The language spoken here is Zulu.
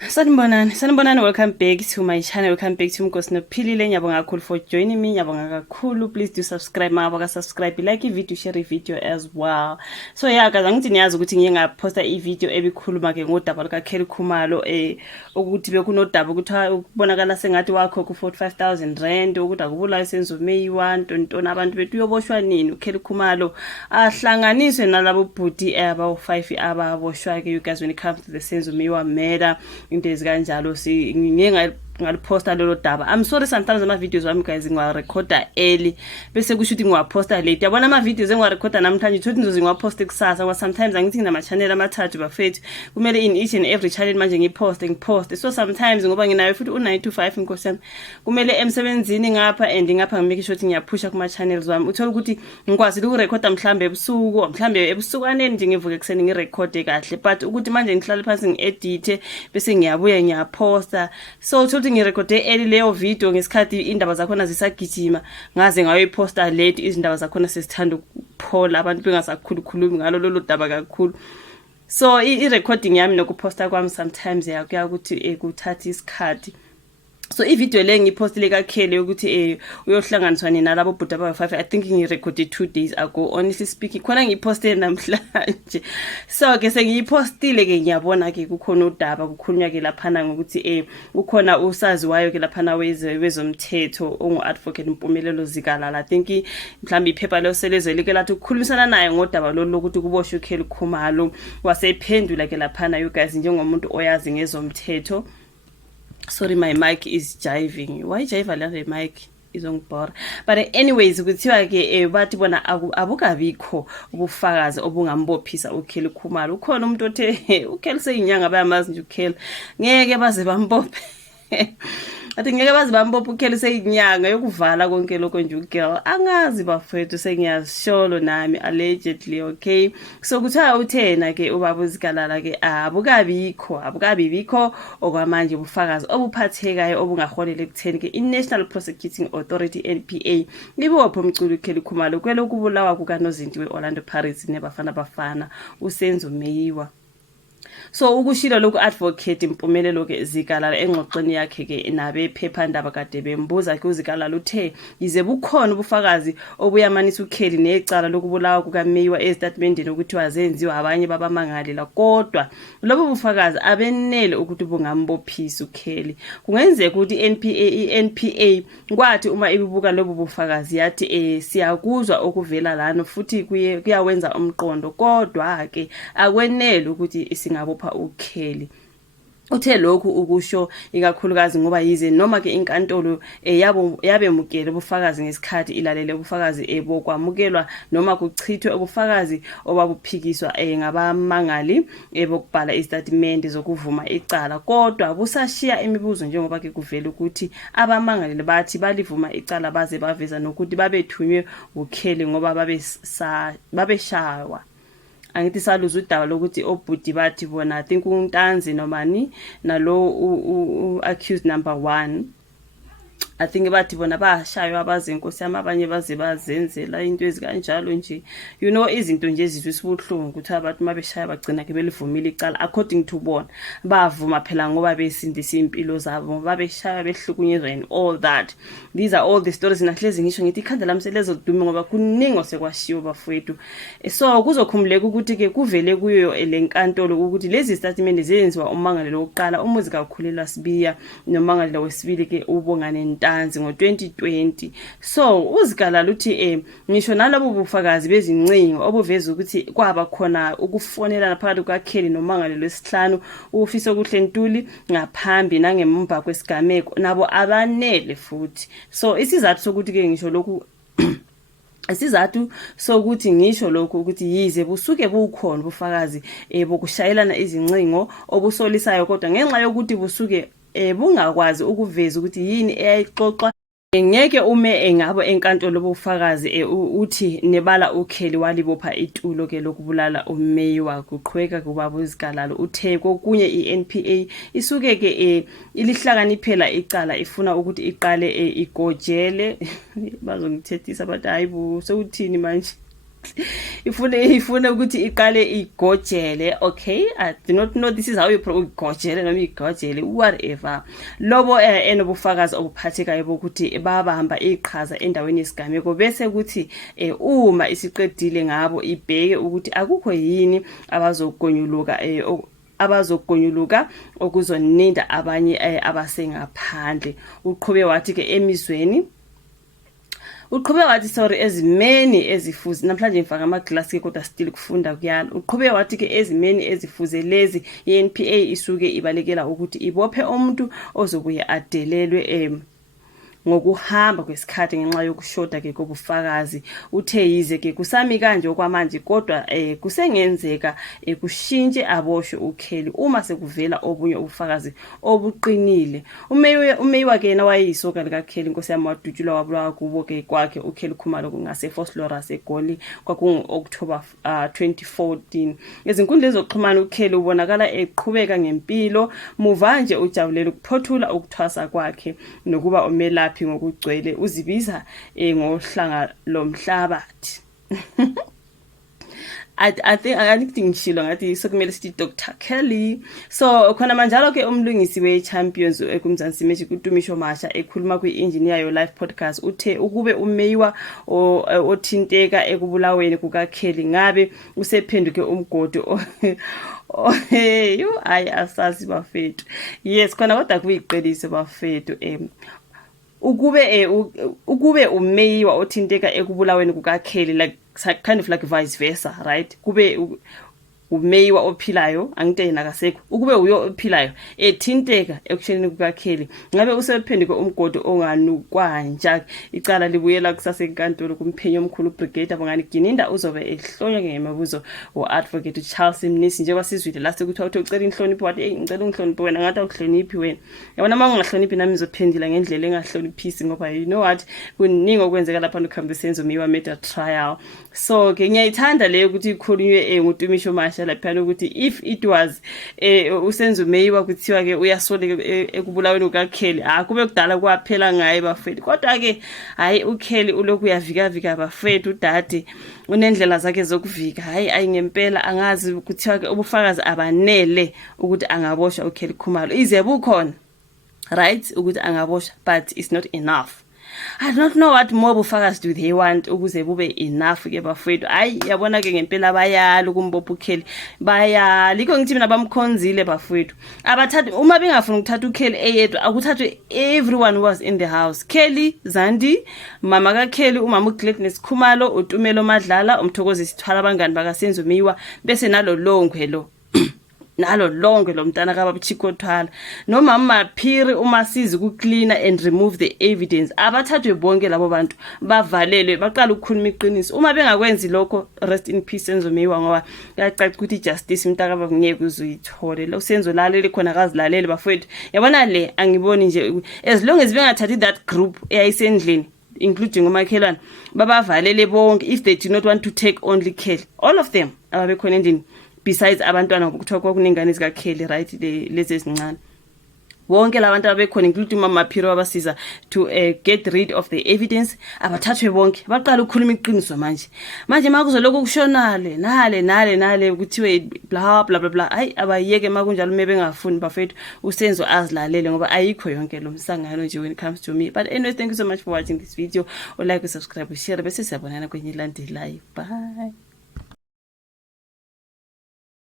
Sanibonani, welcome back to my channel, welcome back to Mkosi Nophilile. Ngiyabonga kakhulu for joining me, ngiyabonga kakhulu. Please do subscribe, mangabaka subscribe, like video, share video as well. So yeah guys, angithi niyazi ukuthi ngiye ngaposta video ebikhuluma ke ngodaba luka Kelly Khumalo ukuthi bekunodaba ukuthi ukubonakala sengathi wakho ku 45,000 rand ukuthi akubulayo senzo May 1 tontona abantu bethu uyoboshwa nini uKelly Khumalo ahlanganiswe nalabo bhuti aba 5 ababoshwa ke. You guys, when it comes to the senzo May 1 murder into ezikanjalo ngaliposta lelo daba. I'm sorry sometimes ama videos wami guys ngiwarecorda early bese kusho ukuthi ngiwaposta late. Yabona ama videos engiwarecorda namhlanje uthi ngizozi ngiwaposte kusasa ngoba sometimes angithi ngina channel amathathu bafethu kumele in each and every channel manje ngiposte. So sometimes ngoba nginayo futhi u925 Nkosi yami kumele emsebenzini ngapha and ngapha ngimake sure ukuthi ngiyaphusha kuma channels wami. Uthola ukuthi ngikwazi ukurecorda mhlambe ebusukwaneni nje ngivuke kuseni ngirecorde kahle, but ukuthi manje ngihlala phansi ngiedit bese ngiyabuya ngiyaposta. So uthi ngirecorde early leyo video ngesikhathi indaba zakhona zisagijima ngaze ngayoyiposta late izindaba zakhona sesithanda ukuphola abantu bengasakhulukhulumi ngalo lolo daba kakhulu. So i-recording yami nokuposta kwami sometimes yakuya ukuthi kuthatha isikhathi. So i-video le ngipostile kaKelly ukuthi uyohlanganiswa nalabo bhuti aba-5. I think ngirecorded 2 days ago, honestly speaking khona ngiyipostile namhlanje. So ke sengiyipostile ke ngiyabona ke kukhona udaba kukhulunywa ke laphana ngokuthi ukhona usaziwayo ke laphana wezomthetho ongu-advocate Mpumelelo Zikalala. I think mhlawumbe iphepha loselezwe ke lathi ukukhulumisana naye ngodaba lolu lokuthi kuboshwe uKelly Khumalo wasephendula ke laphana. You guys, njengomuntu oyazi ngezomthetho. Sorry, my mic is jiving. Why jive la mic izongibhora? But anyways, kuthiwa ke bathi bona abukabikho ubufakazi obungambophisa uKelly Khumalo. Ukhona umuntu othe uKelly seyinyanga bayamazi nje uKelly ngeke baze bambophe. Athi ngeke baze bambophe uKelly seyinyanga yokuvala konke lokho nje uGirl angazi bafethu sengiyasholo nami allegedly. Okay, so kuthiwa uthena ke ubaba uZikalala ke abukabikho okwamanje ubufakazi obuphathekayo obungaholele ekutheni ke iNational Prosecuting Authority NPA ibophe umculi uKelly Khumalo kwelokubulawa kukaNozinti weOrlando Pirates neBafana uSenzo Meyiwa. So ukushilo lokhu advocate Mpumelelo ke Zikalala engxoxweni yakhe ke nabe phephandaba kade bembuza ke uZikalala uthe yize bukhona ubufakazi obuyamanisa uKelly necala lokubulawa kukaMeyiwa estatementini ukuthi wazenziwa abanye babamangalela, kodwa lobo bufakazi abenele ukuthi bungambophisa uKelly. Kungenzeka ukuthi iNPA kwathi uma ibibuka lobo bufakazi yathi siyakuzwa okuvela lana futhi kuyawenza umqondo, kodwa ke akwenele ukuthi singabopha uKelly. Uthe lokhu ukusho ikakhulukazi ngoba yize noma ke inkantolo yabemukele ubufakazi ngesikhathi ilalele ubufakazi bokwamukelwa noma kuchithwe ubufakazi obabuphikiswa ngabamangali bokubhala istatement zokuvuma icala, kodwa busashiya imibuzo njengoba ke kuvela ukuthi abamangali bathi balivuma icala baze baveza nokuthi babethunywe uKelly ngoba babeshawa. Angithi saluza udaba lokuthi obhuti bathi bona I think uNtanzi nomani nalo accused number 1 I think bathi bona bashayo abazi Nkosi yami abanye baze bazenzela into ezikanjalo nje, you know, izinto nje ezizwe sibuhlungu ukuthi abantu mabeshaya bagcina ke belivumile icala according to bona bavuma phela ngoba besindisa impilo zabo ngoba beshaya behlukunyezwa and all that. These are all the stories nahlezi ngisho ngithi ikhanda lamselezo dume ngoba kuningi sekwashiwo bafowethu. So kuzokhumuleka ukuthi ke kuvele kuyo lenkantolo ukuthi lezi statement zenziwa umangalelo wokuqala umuzi kakhulelwa Sibiya nomangalelo wesibili ke uBongane Ntanzi ngo2020. So uZikalala uthi ngisho nalabo bufakazi bezincingo obuveza ukuthi kwaba khona ukufonelana phakathi kukaKelly nomangalelo wesihlanu ufisa kuhle Ntuli ngaphambi nangemva kwesigameko nabo abanele futhi. So isizathu sokuthi ke ngisho lokhu isizathu sokuthi ngisho lokho ukuthi yize busuke bukhona ubufakazi bokushayelana izincingo obusolisayo, kodwa ngenxa yokuthi busuke bungakwazi ukuveza ukuthi yini eyayixoxwa ngeke ume ngabo enkantolo bofakazi uthi nebala uKelly walibopha itulo ke lokubulala uMeyiwa kuqhweka kubaba uZikalala. Uthe kokunye iNPA isuke ke ilihlakaniphela icala ifuna ukuthi iqale igojele bazongithethisa bathi hayibo sewuthini manje ifune ukuthi iqale igojele. Okay, I do not know this is how you igojele noma igojele whatever. Lobo enobufakazi obuphathekayo bokuthi babahamba iqhaza endaweni yesigameko, bese kuthi uma isiqedile ngabo ibheke ukuthi akukho yini abazogonyuluka okuzoninda abanye abasengaphandle. Uqhube wathi ke emizweni uqhube wathi ezimeni ezifuze, namhlanje ngifaka amaglasi ke kodwa still kufunda kuyana. Uqhube wathi ke ezimeni ezifuze lezi iNPA isuke ibalekela ukuthi ibophe umuntu ozobuye adelelwe ngokuhamba kwesikhathi ngenxa yokushoda ke kobufakazi. Uthe yize ke kusami kanje okwamanje kodwa kusengenzeka kushintshe aboshwe uKelly uma sekuvela obunye ubufakazi obuqinile. Umeyiwa ke yena wayisoka lika Kelly, inkosi yami, wadutshulwa wabulawa kubo ke kwakhe uKelly Khumalo kungase Vosloorus eGoli kwakungu October 2014. Ezinkundleni zokuxhumana uKelly ubonakala eqhubeka ngempilo, muva nje ujabulela ukuphothula ukuthwasa kwakhe nokuba umelaphi ngokugcwele, uzibiza ngohlanga lomhlabathi. I think angithi ngishilo ngathi sokumele sithi Dr. Kelly. So khona manjalo ke umlungisi we-Champions ekumzansi Magic uTumisho Masha ekhuluma kwi-Engineer Your Life podcast uthe ukube umeyiwa othinteka ekubulaweni kukaKelly ngabe usephenduke umgodi asazi bafethu. Yes, khona kodwa kuyiqiniso bafethu. Ukube umeyiwa othinteka ekubulaweni kukaKelly, like kind of like vice versa, right? Kube umeyiwa ophilayo, angithi yena akasekho, ukube uyo ophilayo ethinteka ekushenini kukaKelly ngabe usephenduke umgodi onganukwa njalo. Icala libuyela kusase enkantolo kumphenyi omkhulu Brigadier Bongani Gininda uzobe ehlonywa ngemibuzo advocate Charles Mnisi. Njengoba sizwile last ukuthi ucela inhlonipho, wathi ngicela ungihloniphe wena, ngathi awuhloniphi wena. Yabona uma ungahloniphi nami ngizophendula ngendlela engahloniphisi, ngoba you know what, kuningi okwenzeka lapha nokuhambe senzo umeyiwa murder trial. So ke ngiyayithanda leyo ukuthi ikhulunywe nguTumisho Masha lapha ukuthi if it was usenzo umeyiwa kuthiwa ke uyasoleka ekubulaweni kukaKelly, kube kudala kwaphela ngaye bafethu. Kodwa ke hayi uKelly uloku uyavika bafethu, udade unendlela zakhe zokuvika. Hayi ngempela angazi kuthiwa ke ubufakazi abanele ukuthi angaboshwa uKelly Khumalo. Ize bukhona right ukuthi angaboshwa, but it's not enough. I don't know what more bufakazi do they want ukuze bube enough ke bafethu. Yabona ke ngempela bayala ukumbopha uKelly, bayala iko ngithi mina bamkhonzile bafethu. Abathatha uma bengafuna ukuthatha uKelly eyedwa akuthathwe everyone was in the house. Kelly Zandi, mama kaKelly, umama uGladness Khumalo, uTumelo Madlala, umthokozi sithwala abangani bakaSenzo Meyiwa, bese nalo longwe lo mntana kaBaba Chicko Thwala nomama Phiri uMasizi ku-cleaner and remove the evidence. Abathathwe bonke labo bantu bavalelwe baqala ukukhuluma iqiniso. Uma bengakwenzi lokho, rest in peace Senzo Meyiwa, ngoba kuyacaca ukuthi justice mntaka ngeke uzuyithole. Lo Senzo lalele khona akazilalele bafethu. Yabona le angiboni nje, as long as bengathathi that group eyayisendlini including umakhelwane babavalele bonke, if they do not want to take only Kelly, all of them ababekhona endlini besides abantwana kuthiwa kwakunengane zikaKelly, right, lezi ezincane. Wonke labantu abekhona including umama Phiri wabasiza to get rid of the evidence, abathathwe bonke baqala ukukhuluma iqiniso manje makuzoloko kushonale nale kuthiwe bla bla bla. Hayi abayeke makunjalo mebe ngafuni bafethu uSenzo azilalele, ngoba ayikho yonke lo msangano nje when it comes to me. But anyway, thank you so much for watching this video. Like, subscribe, share, bese siyabonana kwenye ilandelayo. Bye.